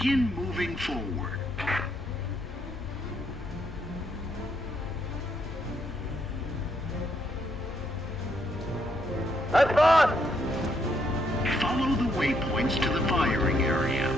begin moving forward. Advance! Follow the waypoints to the firing area.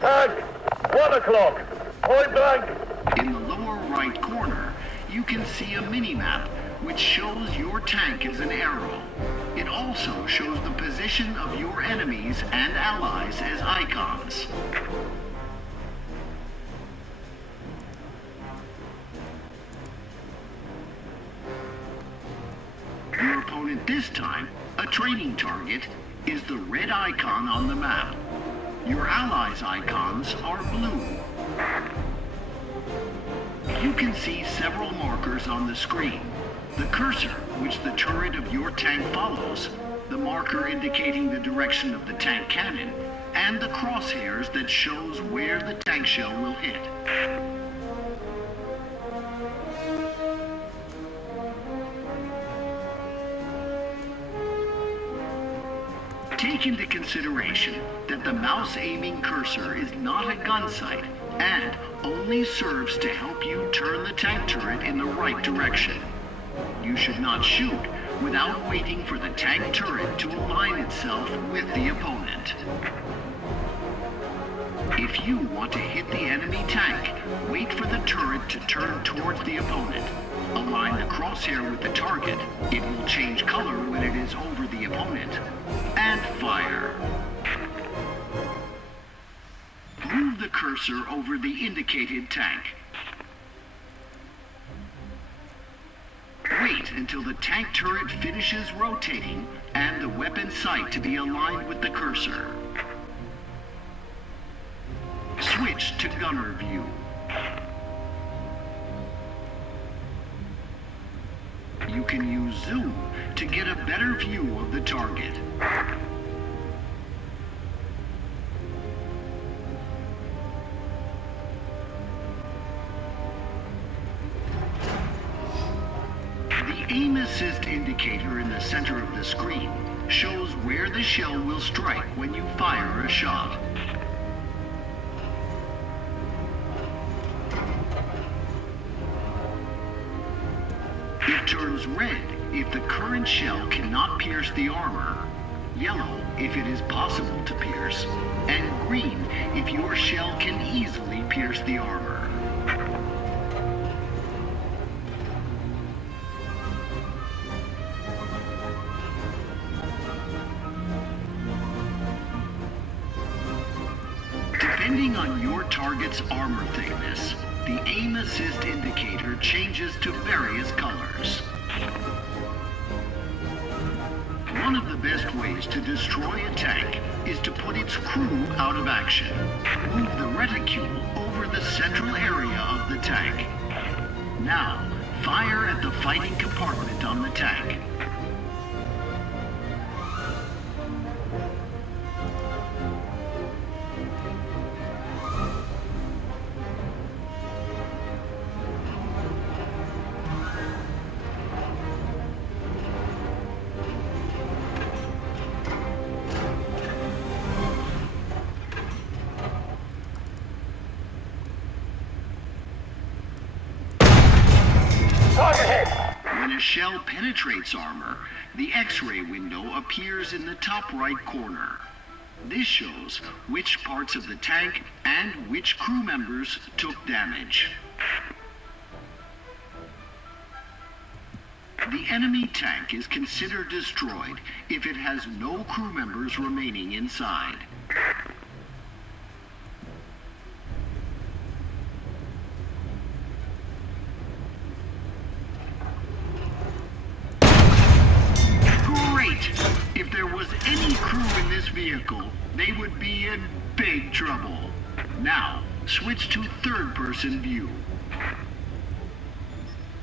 Tag! 1 o'clock! Point blank! In the lower right corner, you can see a mini-map which shows your tank as an arrow. It also shows the position of your enemies and allies as icons. Your opponent this time, a training target, is the red icon on the map. Your allies' icons are blue. You can see several markers on the screen. The cursor, which the turret of your tank follows, the marker indicating the direction of the tank cannon, and the crosshairs that shows where the tank shell will hit. Take into consideration that the mouse aiming cursor is not a gun sight and only serves to help you turn the tank turret in the right direction. You should not shoot without waiting for the tank turret to align itself with the opponent. If you want to hit the enemy tank, wait for the turret to turn towards the opponent. Align the crosshair with the target. It will change color when it is over the opponent. And fire. Move the cursor over the indicated tank. Wait until the tank turret finishes rotating and the weapon sight to be aligned with the cursor. Switch to gunner view. You can use zoom to get a better view of the target. The aim assist indicator in the center of the screen shows where the shell will strike when you fire a shot. It turns red if the current shell cannot pierce the armor, yellow if it is possible to pierce, and green if your shell can easily pierce the armor. Depending on your target's armor thickness, the aim assist indicator changes to various colors. One of the best ways to destroy a tank is to put its crew out of action. Move the reticule over the central area of the tank. Now, fire at the fighting compartment on the tank. a shell penetrates armor, the X-ray window appears in the top right corner. This shows which parts of the tank and which crew members took damage. The enemy tank is considered destroyed if it has no crew members remaining inside. Great! If there was any crew in this vehicle, they would be in big trouble. Now, switch to third-person view.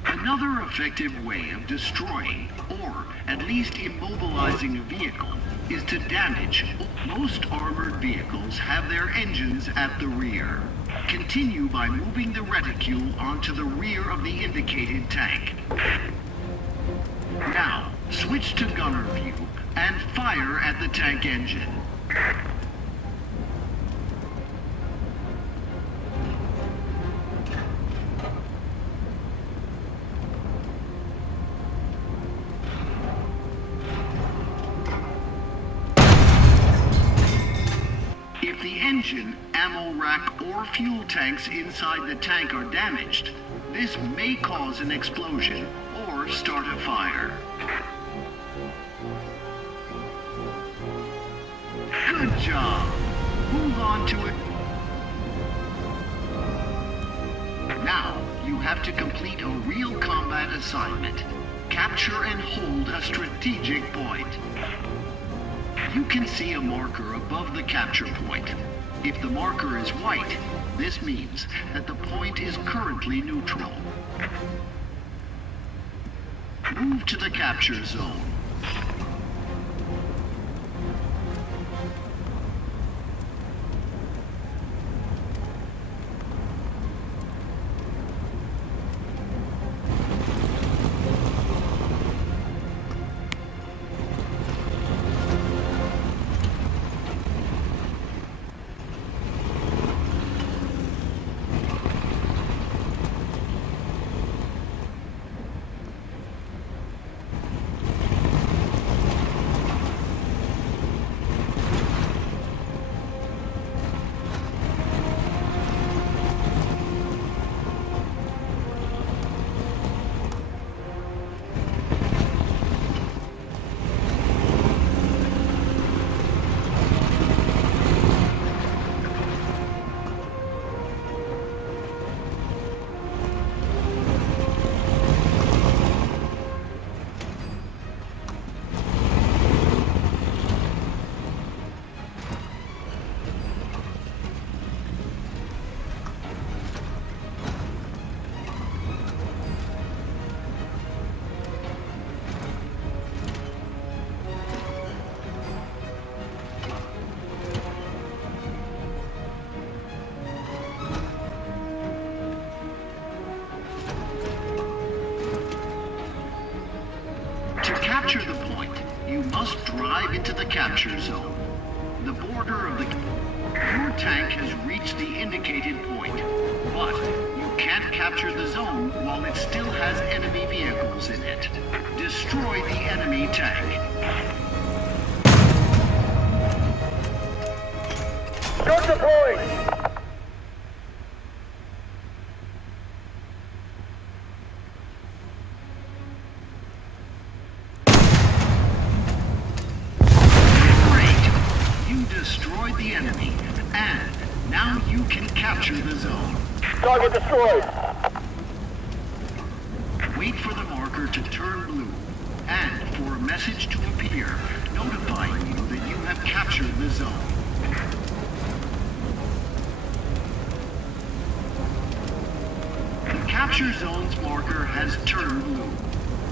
Another effective way of destroying, or at least immobilizing a vehicle, is to damage. Most armored vehicles have their engines at the rear. Continue by moving the reticule onto the rear of the indicated tank. Now, switch to gunner view and fire at the tank engine. If the engine, ammo rack, or fuel tanks inside the tank are damaged, this may cause an explosion or start a fire. Good job! Move on to it. Now, you have to complete a real combat assignment. Capture and hold a strategic point. You can see a marker above the capture point. If the marker is white, this means that the point is currently neutral. Move to the capture zone. Capture the point, you must drive into the capture zone. The border of your tank has reached the indicated point, but you can't capture the zone while it still has enemy vehicles in it. Destroy the enemy tank. Gun deployed! Destroyed the enemy, and now you can capture the zone. Target destroyed! Wait for the marker to turn blue, and for a message to appear, notifying you that you have captured the zone. The capture zone's marker has turned blue.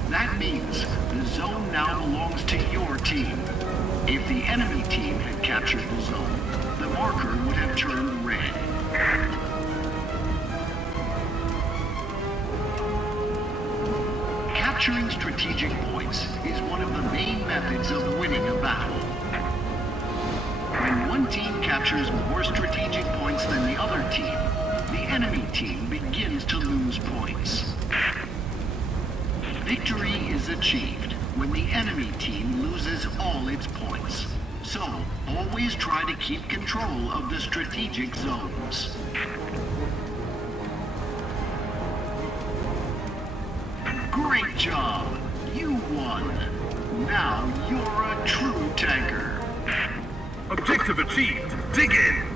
That means the zone now belongs to your team. If the enemy team had captured the zone, the marker would have turned red. Capturing strategic points is one of the main methods of winning a battle. When one team captures more strategic points than the other team, the enemy team begins to lose points. Victory is achieved when the enemy team loses all its points. So, always try to keep control of the strategic zones. Great job! You won! Now you're a true tanker! Objective achieved. Dig in.